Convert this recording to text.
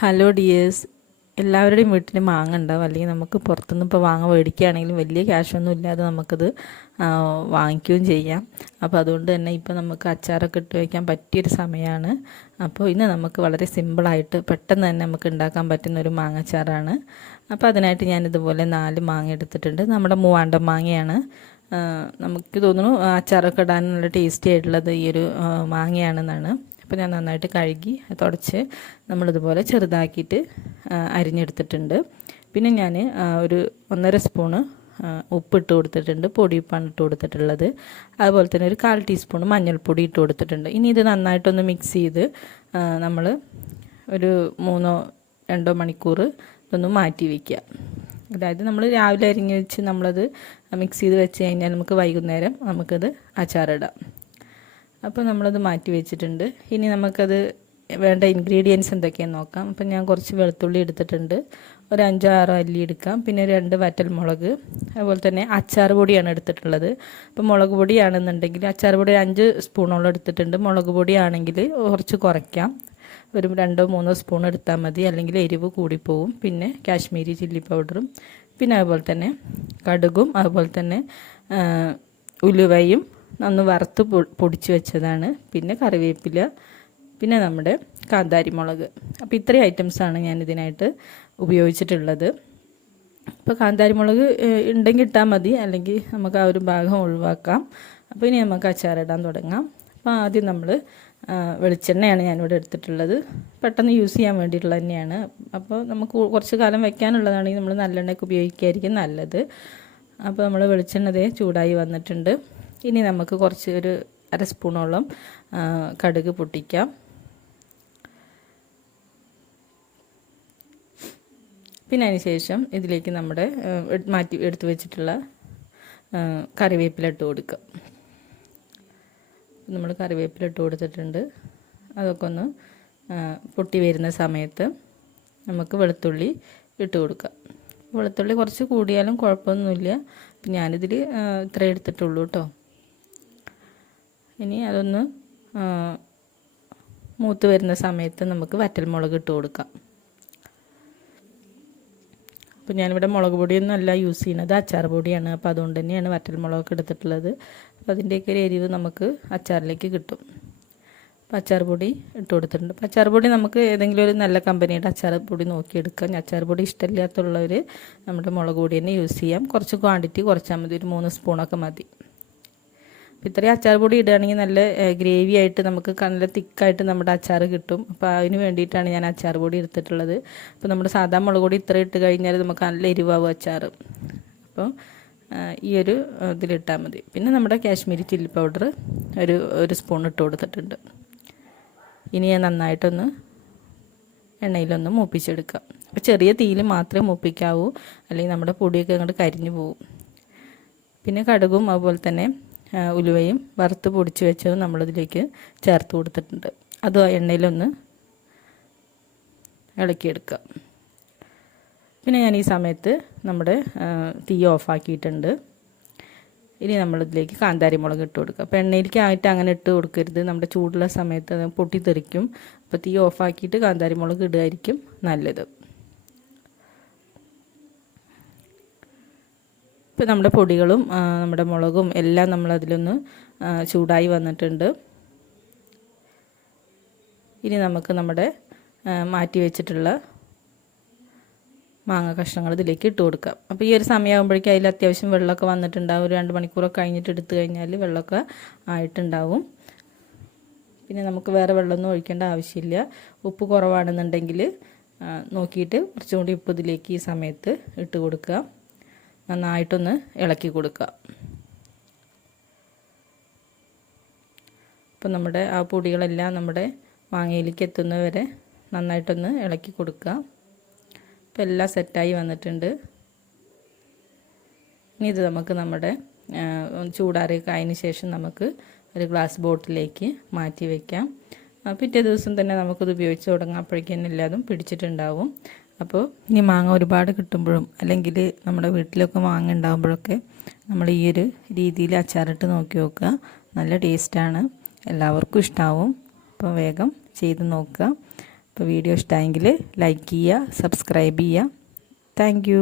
Hello dears എല്ലാവരുടെയും വീട്ടിൽ മാങ്ങ ഉണ്ടാവും. അല്ലെങ്കിൽ നമുക്ക് പുറത്തുനിന്ന് ഇപ്പോൾ മാങ്ങ മേടിക്കുകയാണെങ്കിലും വലിയ ക്യാഷൊന്നും ഇല്ലാതെ നമുക്കത് വാങ്ങിക്കുകയും ചെയ്യാം. അപ്പോൾ അതുകൊണ്ട് തന്നെ ഇപ്പോൾ നമുക്ക് അച്ചാറൊക്കെ ഇട്ട് വയ്ക്കാൻ പറ്റിയൊരു സമയമാണ്. അപ്പോൾ ഇന്ന് നമുക്ക് വളരെ സിമ്പിളായിട്ട് പെട്ടെന്ന് തന്നെ നമുക്ക് ഉണ്ടാക്കാൻ പറ്റുന്ന ഒരു മാങ്ങച്ചാറാണ് അപ്പോൾ അതിനായിട്ട് ഞാൻ ഇതുപോലെ നാല് മാങ്ങ എടുത്തിട്ടുണ്ട്. നമ്മുടെ മൂവാണ്ടം മാങ്ങയാണ്. നമുക്ക് തോന്നുന്നു അച്ചാറൊക്കെ ഇടാൻ നല്ല ടേസ്റ്റി ആയിട്ടുള്ളത് ഈ ഒരു മാങ്ങയാണെന്നാണ്. അപ്പോൾ ഞാൻ നന്നായിട്ട് കഴുകി തുടച്ച് നമ്മളിതുപോലെ ചെറുതാക്കിയിട്ട് അരിഞ്ഞെടുത്തിട്ടുണ്ട്. പിന്നെ ഞാൻ ഒരു ഒന്നര സ്പൂണ് ഉപ്പ് ഉപ്പിട്ട് കൊടുത്തിട്ടുണ്ട് പൊടിയുപ്പാണ് ഇട്ട് കൊടുത്തിട്ടുള്ളത്. അതുപോലെ തന്നെ ഒരു കാൽ ടീസ്പൂൺ മഞ്ഞൾപ്പൊടി ഇട്ട് കൊടുത്തിട്ടുണ്ട്. ഇനി ഇത് നന്നായിട്ടൊന്ന് മിക്സ് ചെയ്ത് നമ്മൾ ഒരു മൂന്നോ രണ്ടോ മണിക്കൂർ ഇതൊന്ന് മാറ്റി വയ്ക്കുക അതായത് നമ്മൾ രാവിലെ അരിഞ്ഞ് വെച്ച് നമ്മളത് മിക്സ് ചെയ്ത് വെച്ച് കഴിഞ്ഞാൽ നമുക്ക് വൈകുന്നേരം നമുക്കത് അച്ചാറിടാം. അപ്പോൾ നമ്മളത് മാറ്റി വെച്ചിട്ടുണ്ട്. ഇനി നമുക്കത് വേണ്ട ഇൻഗ്രീഡിയൻസ് എന്തൊക്കെയാണെന്ന് നോക്കാം. അപ്പം ഞാൻ കുറച്ച് വെളുത്തുള്ളി എടുത്തിട്ടുണ്ട്. ഒരു അഞ്ചോ ആറോ അല്ലി എടുക്കാം. പിന്നെ രണ്ട് വറ്റൽ മുളക് അതുപോലെ തന്നെ അച്ചാർ പൊടിയാണ് എടുത്തിട്ടുള്ളത്. അപ്പോൾ മുളക് പൊടിയാണെന്നുണ്ടെങ്കിൽ അച്ചാർ പൊടി അഞ്ച് സ്പൂണോളം എടുത്തിട്ടുണ്ട്. മുളക് പൊടിയാണെങ്കിൽ കുറച്ച് കുറയ്ക്കാം. ഒരു രണ്ടോ മൂന്നോ സ്പൂൺ എടുത്താൽ മതി. അല്ലെങ്കിൽ എരിവ് കൂടിപ്പോവും. പിന്നെ കാശ്മീരി ചില്ലി പൗഡറും പിന്നെ അതുപോലെ തന്നെ കടുകും അതുപോലെ തന്നെ ഉലുവയും ഒന്ന് വറുത്ത് പൊടിച്ച് വെച്ചതാണ്. പിന്നെ കറിവേപ്പില പിന്നെ നമ്മുടെ കാന്താരി മുളക്. അപ്പോൾ ഇത്രയും ഐറ്റംസാണ് ഞാൻ ഇതിനായിട്ട് ഉപയോഗിച്ചിട്ടുള്ളത്. അപ്പോൾ കാന്താരി മുളക് ഉണ്ടെങ്കിൽ ഇട്ടാൽ മതി. അല്ലെങ്കിൽ നമുക്ക് ആ ഒരു ഭാഗം ഒഴിവാക്കാം. അപ്പോൾ ഇനി നമുക്ക് അച്ചാറിടാൻ തുടങ്ങാം. അപ്പോൾ ആദ്യം നമ്മൾ വെളിച്ചെണ്ണയാണ് ഞാനിവിടെ എടുത്തിട്ടുള്ളത്. പെട്ടെന്ന് യൂസ് ചെയ്യാൻ വേണ്ടിയിട്ടുള്ളത് തന്നെയാണ്. അപ്പോൾ നമുക്ക് കുറച്ച് കാലം വെക്കാനുള്ളതാണെങ്കിൽ നമ്മൾ നല്ലെണ്ണയൊക്കെ ഉപയോഗിക്കുകയായിരിക്കും നല്ലത്. അപ്പോൾ നമ്മൾ വെളിച്ചെണ്ണതേ ചൂടായി വന്നിട്ടുണ്ട്. ഇനി നമുക്ക് കുറച്ച് ഒരു അര സ്പൂണോളം കടുക് പൊട്ടിക്കാം. പിന്നെ അതിന് ശേഷം ഇതിലേക്ക് നമ്മുടെ മാറ്റി എടുത്തു വെച്ചിട്ടുള്ള കറിവേപ്പില ഇട്ട് കൊടുക്കുക നമ്മൾ കറിവേപ്പില ഇട്ട് കൊടുത്തിട്ടുണ്ട്. അതൊക്കെ ഒന്ന് പൊട്ടി വരുന്ന സമയത്ത് നമുക്ക് വെളുത്തുള്ളി ഇട്ട് കൊടുക്കാം. വെളുത്തുള്ളി കുറച്ച് കൂടിയാലും കുഴപ്പമൊന്നുമില്ല. ഞാനിതിൽ ഇത്ര എടുത്തിട്ടുള്ളൂ കേട്ടോ ഇനി അതൊന്ന് മൂത്ത് വരുന്ന സമയത്ത് നമുക്ക് വറ്റൽമുളക് ഇട്ട് കൊടുക്കാം. അപ്പോൾ ഞാനിവിടെ മുളക് പൊടിയൊന്നും അല്ല യൂസ് ചെയ്യുന്നത് അച്ചാർ പൊടിയാണ്. അപ്പോൾ അതുകൊണ്ട് തന്നെയാണ് വറ്റൽമുളകൊക്കെ എടുത്തിട്ടുള്ളത്. അപ്പോൾ അതിന്റെയൊക്കെ ഒരു എരിവ് നമുക്ക് അച്ചാറിലേക്ക് കിട്ടും. അപ്പോൾ അച്ചാർ പൊടി ഇട്ട് കൊടുത്തിട്ടുണ്ട്. അപ്പോൾ അച്ചാർ പൊടി നമുക്ക് ഏതെങ്കിലും ഒരു നല്ല കമ്പനിയുടെ അച്ചാർ പൊടി നോക്കിയെടുക്കാം. അച്ചാർ പൊടി ഇഷ്ടമില്ലാത്തുള്ളവർ നമ്മുടെ മുളക് പൊടി തന്നെ യൂസ് ചെയ്യാം. കുറച്ച് ക്വാണ്ടിറ്റി കുറച്ചാൽ മതി. ഒരു മൂന്ന് സ്പൂണൊക്കെ മതി. ഇത്രയും അച്ചാർ പൊടി ഇടുകയാണെങ്കിൽ നല്ല ഗ്രേവി ആയിട്ട് നമുക്ക് നല്ല തിക്കായിട്ട് നമ്മുടെ അച്ചാർ കിട്ടും. അപ്പോൾ അതിന് വേണ്ടിയിട്ടാണ് ഞാൻ അച്ചാർ പൊടി എടുത്തിട്ടുള്ളത്. അപ്പോൾ നമ്മുടെ സാധാ മുളക് പൊടി ഇത്ര ഇട്ട് കഴിഞ്ഞാൽ നമുക്ക് നല്ല എരിവാവും അച്ചാർ. അപ്പോൾ ഈ ഒരു ഇതിലിട്ടാൽ മതി. പിന്നെ നമ്മുടെ കാശ്മീരി ചില്ലി പൗഡർ ഒരു ഒരു സ്പൂൺ ഇട്ട് കൊടുത്തിട്ടുണ്ട്. ഇനി ഞാൻ നന്നായിട്ടൊന്ന് എണ്ണയിലൊന്ന് മൂപ്പിച്ചെടുക്കാം. അപ്പോൾ ചെറിയ തീയിൽ മാത്രമേ മൂപ്പിക്കാവൂ. അല്ലെങ്കിൽ നമ്മുടെ പൊടിയൊക്കെ അങ്ങോട്ട് കരിഞ്ഞു പോകും പിന്നെ കടുകും അതുപോലെ തന്നെ ഉലുവയും വറുത്ത് പൊടിച്ച് വെച്ചതും നമ്മളിതിലേക്ക് ചേർത്ത് കൊടുത്തിട്ടുണ്ട്. അത് എണ്ണയിലൊന്ന് ഇളക്കിയെടുക്കുക. പിന്നെ ഞാൻ ഈ സമയത്ത് നമ്മുടെ തീ ഓഫാക്കിയിട്ടുണ്ട്. ഇനി നമ്മളിതിലേക്ക് കാന്താരി മുളക് ഇട്ട് കൊടുക്കുക. അപ്പോൾ എണ്ണയിലേക്ക് ആയിട്ട് അങ്ങനെ ഇട്ട് കൊടുക്കരുത്. നമ്മുടെ ചൂടുള്ള സമയത്ത് അത് പൊട്ടിത്തെറിക്കും. അപ്പോൾ തീ ഓഫാക്കിയിട്ട് കാന്താരി മുളക് ഇടുകയായിരിക്കും നല്ലത്. ഇപ്പോൾ നമ്മുടെ പൊടികളും നമ്മുടെ മുളകും എല്ലാം നമ്മൾ അതിലൊന്ന് ചൂടായി വന്നിട്ടുണ്ട്. ഇനി നമുക്ക് നമ്മുടെ മാറ്റി വെച്ചിട്ടുള്ള മാങ്ങ കഷ്ണങ്ങൾ ഇതിലേക്ക് ഇട്ട് കൊടുക്കാം. അപ്പോൾ ഈ ഒരു സമയമാകുമ്പോഴേക്കും അതിൽ അത്യാവശ്യം വെള്ളമൊക്കെ വന്നിട്ടുണ്ടാവും. ഒരു രണ്ട് മണിക്കൂറൊക്കെ കഴിഞ്ഞിട്ട് എടുത്തു കഴിഞ്ഞാൽ വെള്ളമൊക്കെ ആയിട്ടുണ്ടാവും. പിന്നെ നമുക്ക് വേറെ വെള്ളമൊന്നും ഒഴിക്കേണ്ട ആവശ്യമില്ല. ഉപ്പ് കുറവാണെന്നുണ്ടെങ്കിൽ നോക്കിയിട്ട് കുറച്ചും കൂടി ഉപ്പ് ഇതിലേക്ക് ഈ സമയത്ത് ഇട്ട് കൊടുക്കുക. നന്നായിട്ടൊന്ന് ഇളക്കി കൊടുക്കുക. അപ്പോൾ നമ്മുടെ ആ പൊടികളെല്ലാം നമ്മുടെ മാങ്ങയിലേക്ക് എത്തുന്നവരെ നന്നായിട്ടൊന്ന് ഇളക്കി കൊടുക്കുക. അപ്പോൾ എല്ലാം സെറ്റായി വന്നിട്ടുണ്ട്. ഇനി ഇത് നമുക്ക് നമ്മുടെ ചൂടാറിയൊക്കെ അതിന് ശേഷം നമുക്ക് ഒരു ഗ്ലാസ് ബോട്ടിലേക്ക് മാറ്റി വയ്ക്കാം പിറ്റേ ദിവസം തന്നെ നമുക്കിത് ഉപയോഗിച്ച് തുടങ്ങാം. അപ്പോഴേക്കും എല്ലാതും പിടിച്ചിട്ടുണ്ടാവും. അപ്പോൾ ഇനി മാങ്ങ ഒരുപാട് കിട്ടുമ്പോഴും അല്ലെങ്കിൽ നമ്മുടെ വീട്ടിലൊക്കെ മാങ്ങ ഉണ്ടാകുമ്പോഴൊക്കെ നമ്മൾ ഈ ഒരു രീതിയിൽ അച്ചാറിട്ട് നോക്കി നോക്കുക. നല്ല ടേസ്റ്റാണ് എല്ലാവർക്കും ഇഷ്ടമാവും അപ്പോൾ വേഗം ചെയ്ത് നോക്കുക. അപ്പോൾ വീഡിയോ ഇഷ്ടമായെങ്കിൽ ലൈക്ക് ചെയ്യുക സബ്സ്ക്രൈബ് ചെയ്യുക. താങ്ക്